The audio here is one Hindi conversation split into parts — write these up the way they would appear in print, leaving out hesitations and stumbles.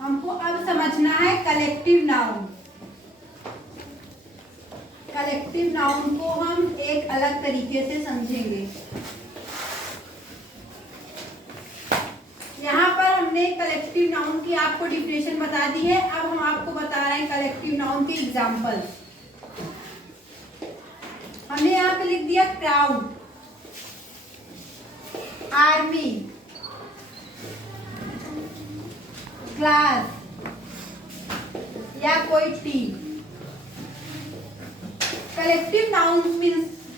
हमको अब समझना है कलेक्टिव नाउन। कलेक्टिव नाउन को हम एक अलग तरीके से समझेंगे। यहाँ पर हमने कलेक्टिव नाउन की आपको डिफिनेशन बता दी है। अब हम आपको बता रहे हैं कलेक्टिव नाउन के एग्जाम्पल। हमने यहाँ पे लिख दिया क्राउड, आर्मी, क्लास या कोई टीम। कलेक्टिव नाउन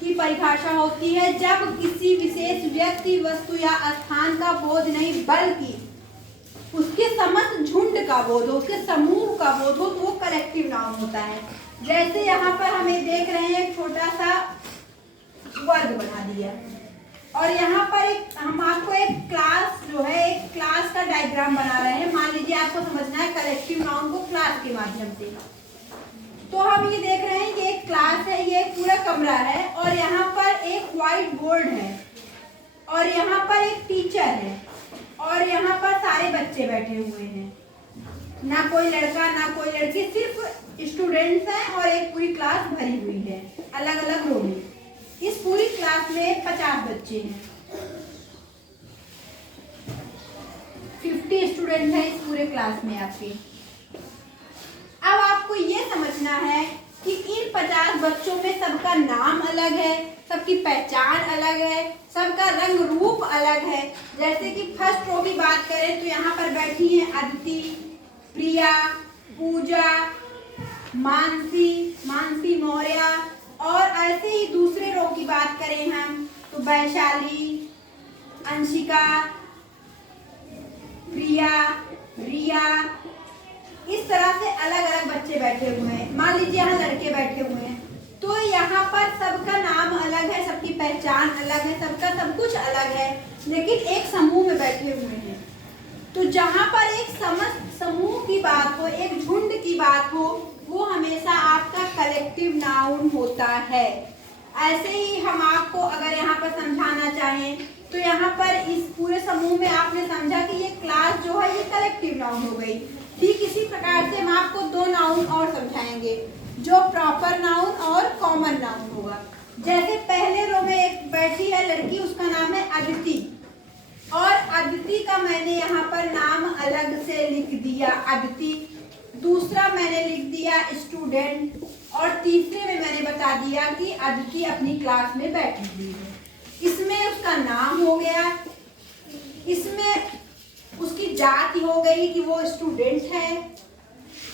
की परिभाषा होती है जब किसी विशेष व्यक्ति, वस्तु या स्थान का बोध नहीं बल्कि उसके समस्त झुंड का बोध हो, उसके समूह का बोध हो, तो वो कलेक्टिव नाउन होता है। जैसे यहाँ पर हमें देख रहे हैं एक छोटा सा वर्ग बना दिया और यहाँ पर हम आपको एक क्लास जो है, एक क्लास का डायग्राम बना रहे हैं। मान लीजिए आपको समझना है कलेक्टिव नाउन को क्लास के माध्यम से। तो हम ये देख रहे हैं कि एक क्लास है, ये पूरा कमरा है और यहाँ पर एक व्हाइट बोर्ड है और यहाँ पर एक टीचर है और यहाँ पर सारे बच्चे बैठे हुए हैं। ना कोई लड़का ना कोई लड़की, सिर्फ स्टूडेंट्स हैं और एक पूरी क्लास भरी हुई है अलग अलग रो में। इस पूरी क्लास में 50 बच्चे हैं, 50 स्टूडेंट हैं इस पूरे क्लास में आपके। अब आपको ये समझना है कि इन 50 बच्चों में सबका नाम अलग है, सबकी पहचान अलग है, सबका रंग रूप अलग है। जैसे कि फर्स्ट रो की बात करें तो यहाँ पर बैठी हैं अदिति, प्रिया, पूजा, मानसी मौर्य। और ऐसे ही दूसरे रो की बात करें हम तो वैशाली, अंशिका, प्रिया, रिया, इस तरह से अलग अलग बच्चे बैठे हुए हैं। मान लीजिए यहाँ लड़के बैठे हुए हैं तो यहाँ पर सबका नाम अलग है, सबकी पहचान अलग है, सबका सब कुछ अलग है, लेकिन एक समूह में बैठे हुए हैं। तो जहाँ पर एक समूह की बात हो, एक झुंड की बात हो, वो हमेशा आपका कलेक्टिव नाउन होता है। ऐसे ही हम आपको अगर यहाँ पर समझाना चाहें तो यहाँ पर इस पूरे समूह में आपने समझा कि ये क्लास जो है ये कलेक्टिव नाउन हो गई। ठीक इसी प्रकार से हम आपको 2 नाउन और समझाएंगे जो प्रॉपर नाउन और कॉमन नाउन होगा। जैसे पहले रो में एक बैठी है लड़की, उसका नाम है अदिति और अदिति का मैंने यहाँ पर नाम अलग से लिख दिया अदिति। दूसरा मैंने लिख दिया स्टूडेंट और तीसरे में मैंने बता दिया कि अदिति अपनी क्लास में बैठी हुई है। इसमें उसका नाम हो गया, इसमें उसकी जाति हो गई कि वो स्टूडेंट है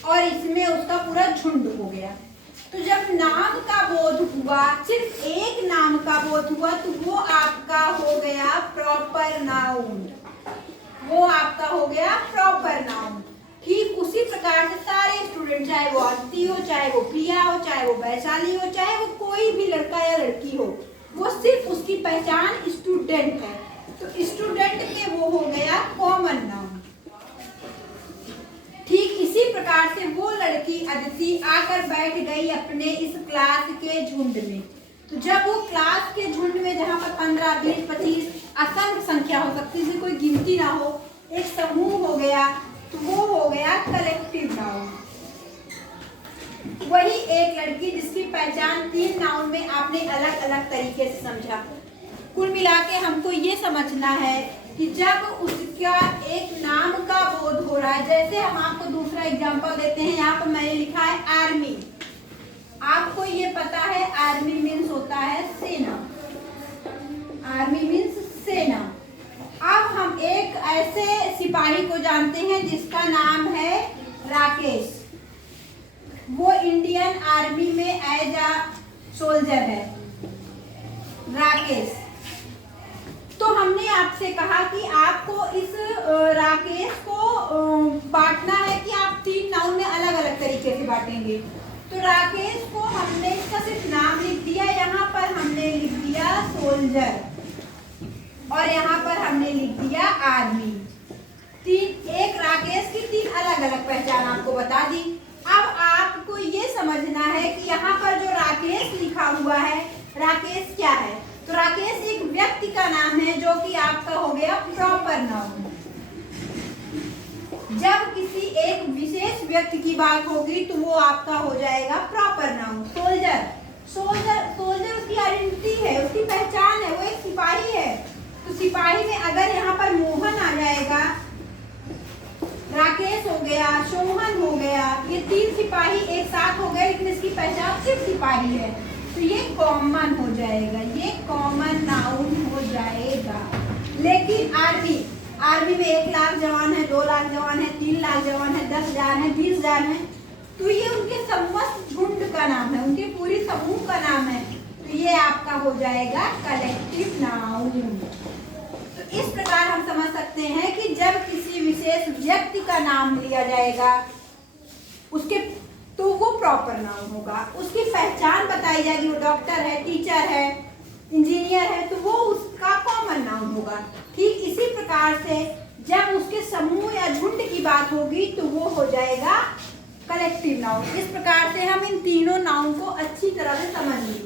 और इसमें उसका पूरा झुंड हो गया। तो जब नाम का बोध हुआ, सिर्फ एक नाम का बोध हुआ, तो वो आपका हो गया प्रॉपर नाउन, वो आपका हो गया प्रॉपर नाउन। ठीक उसी प्रकार से सारे स्टूडेंट, चाहे वो अदिति हो, चाहे वो प्रिया हो, चाहे वो वैशाली हो, चाहे वो कोई भी लड़का या लड़की हो, वो सिर्फ उसकी पहचान स्टूडेंट है, तो स्टूडेंट के वो हो गया कॉमन नाउन। ठीक इसी प्रकार से वो लड़की अदिति आकर बैठ गई अपने इस क्लास के झुंड में। तो जब वो क्लास के झुंड में, जहाँ पर 15, 20, 25 असंख्य संख्या हो सकती है, कोई गिनती ना हो, एक समूह हो गया, तो वो हो गया कलेक्टिव नाउन। वही एक लड़की जिसकी पहचान 3 नाउन में आपने अलग अलग तरीके से समझा। कुल मिला के हमको ये समझना है कि जब उसका एक नाम का बोध हो रहा है, जैसे हम आपको दूसरा एग्जांपल देते हैं। यहाँ पर मैंने लिखा है आर्मी। आपको ये पता है आर्मी मीन्स होता है सेना, आर्मी मीन्स सेना। अब हम एक ऐसे सिपाही को जानते हैं जिसका नाम है राकेश। वो इंडियन आर्मी में एज अ सोल्जर है, राकेश। तो हमने आपसे कहा कि आपको इस राकेश को बांटना है कि आप 3 नाउन में अलग अलग तरीके से बांटेंगे। तो राकेश को हमने इसका सिर्फ नाम लिख दिया, यहाँ पर हमने लिख दिया सोल्जर और यहाँ पर हमने लिख दिया आर्मी। एक राकेश की 3 अलग अलग पहचान आपको बता दी। अब आपको ये समझना है कि यहाँ पर जो राकेश लिखा हुआ है, राकेश क्या है? तो राकेश एक व्यक्ति का नाम है जो कि आपका हो गया प्रॉपर नाउन। जब किसी एक विशेष व्यक्ति की बात होगी तो वो आपका हो जाएगा प्रॉपर नाउन। सोल्जर, सोल्जर उसकी आइडेंटिटी है, उसकी पहचान है, वो एक सिपाही है। तो सिपाही में अगर यहाँ पर मोहन आ जाएगा, राकेश हो गया, सोहन हो गया, ये 3 सिपाही एक साथ हो गए, लेकिन इसकी पहचान सिर्फ सिपाही है, तो ये कॉमन हो जाएगा, ये कॉमन नाउन हो जाएगा। लेकिन आर्मी में 1 लाख जवान है, 2 लाख जवान है, 3 लाख जवान है, 10 जान है, 20 जान है, तो ये उनके समस्त झुंड का नाम है, उनके पूरी समूह का नाम है, तो ये आपका हो जाएगा कलेक्टिव नाउन। तो इस प्रकार हम समझ सकते हैं कि जब किसी विशेष व्यक्ति का नाम लिया जाएगा उसके तो वो प्रॉपर नाउन होगा, उसकी पहचान बताई जाएगी, वो डॉक्टर है, टीचर है, इंजीनियर है, तो वो उसका कॉमन नाउन होगा। ठीक इसी प्रकार से जब उसके समूह या झुंड की बात होगी तो वो हो जाएगा कलेक्टिव नाउन। इस प्रकार से हम इन तीनों नाउन को अच्छी तरह से समझ लेंगे।